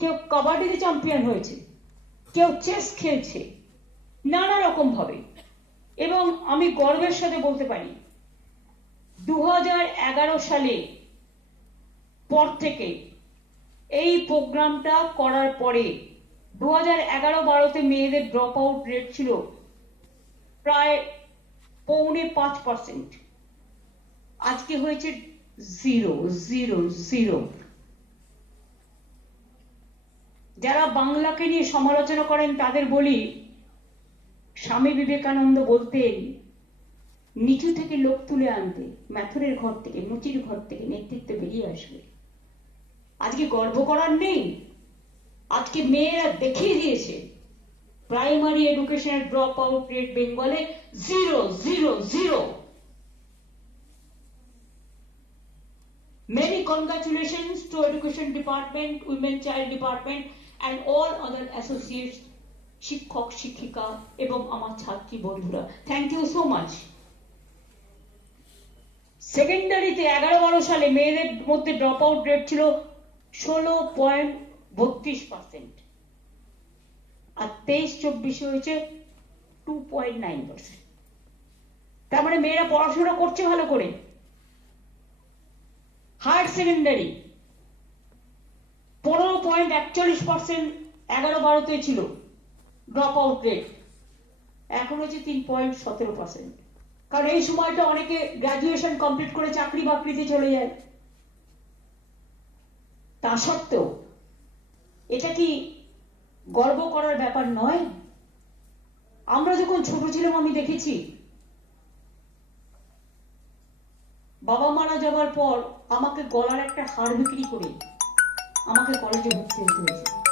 কেউ কাবাডিতে চ্যাম্পিয়ন হয়েছে, কেউ চেস খেলছে, নানা রকম ভাবে। এবং আমি গর্বের সাথে বলতে পারি দু সালে পর থেকে এই প্রোগ্রামটা করার পরে দু হাজার এগারো বারোতে মেয়েদের ড্রপ আউট রেট ছিল প্রায় পৌনে পাঁচ পার্সেন্ট আজকে হয়েছে জিরো জিরো জিরো যারা বাংলাকে নিয়ে সমালোচনা করেন তাদের বলি স্বামী বিবেকানন্দ বলতেন নিচু থেকে লোক তুলে আনতে ম্যাথরের ঘর থেকে মুচির ঘর থেকে নেতৃত্ব বেরিয়ে আসবে। আজকে গর্ব করার নেই আজকে মেয়েরা দেখিয়ে দিয়েছে প্রাইমারি এডুকেশনের ড্রপ আউট রেট বেঙ্গলে zero zero zero Many congratulations to Education Department, Women Child Department and all other associates, শিক্ষক শিক্ষিকা এবং আমার ছাত্রী বন্ধুরা থ্যাংক ইউ সো মাচ সেকেন্ডারিতে এগারো বারো সালে মেয়েদের মধ্যে ড্রপ আউট রেট ছিল ষোলো পয়েন্ট বত্রিশ পার্সেন্ট আর তেইশ চব্বিশে হয়েছে টু পয়েন্ট নাইন পার্সেন্ট তার মানে মেয়েরা পড়াশোনা করছে ভালো করে। হায়ার সেকেন্ডারি পয়েন্ট একচল্লিশ পার্সেন্ট এগারো বারোতে ছিল ড্রপ আউট রেট এখন হচ্ছে তিন পয়েন্ট সতেরো পার্সেন্ট কারণ এই সময়টা অনেকে গ্রাজুয়েশন কমপ্লিট করে চাকরি বাকরিতে চলে যায়। তা সত্ত্বেও, এটা কি গর্ব করার ব্যাপার নয়? আমরা যখন ছোট ছিলাম, আমি দেখেছি, বাবা মারা যাবার পর আমাকে গলার একটা হার বিক্রি করে আমাকে কলেজে ভর্তি হতে হয়েছে।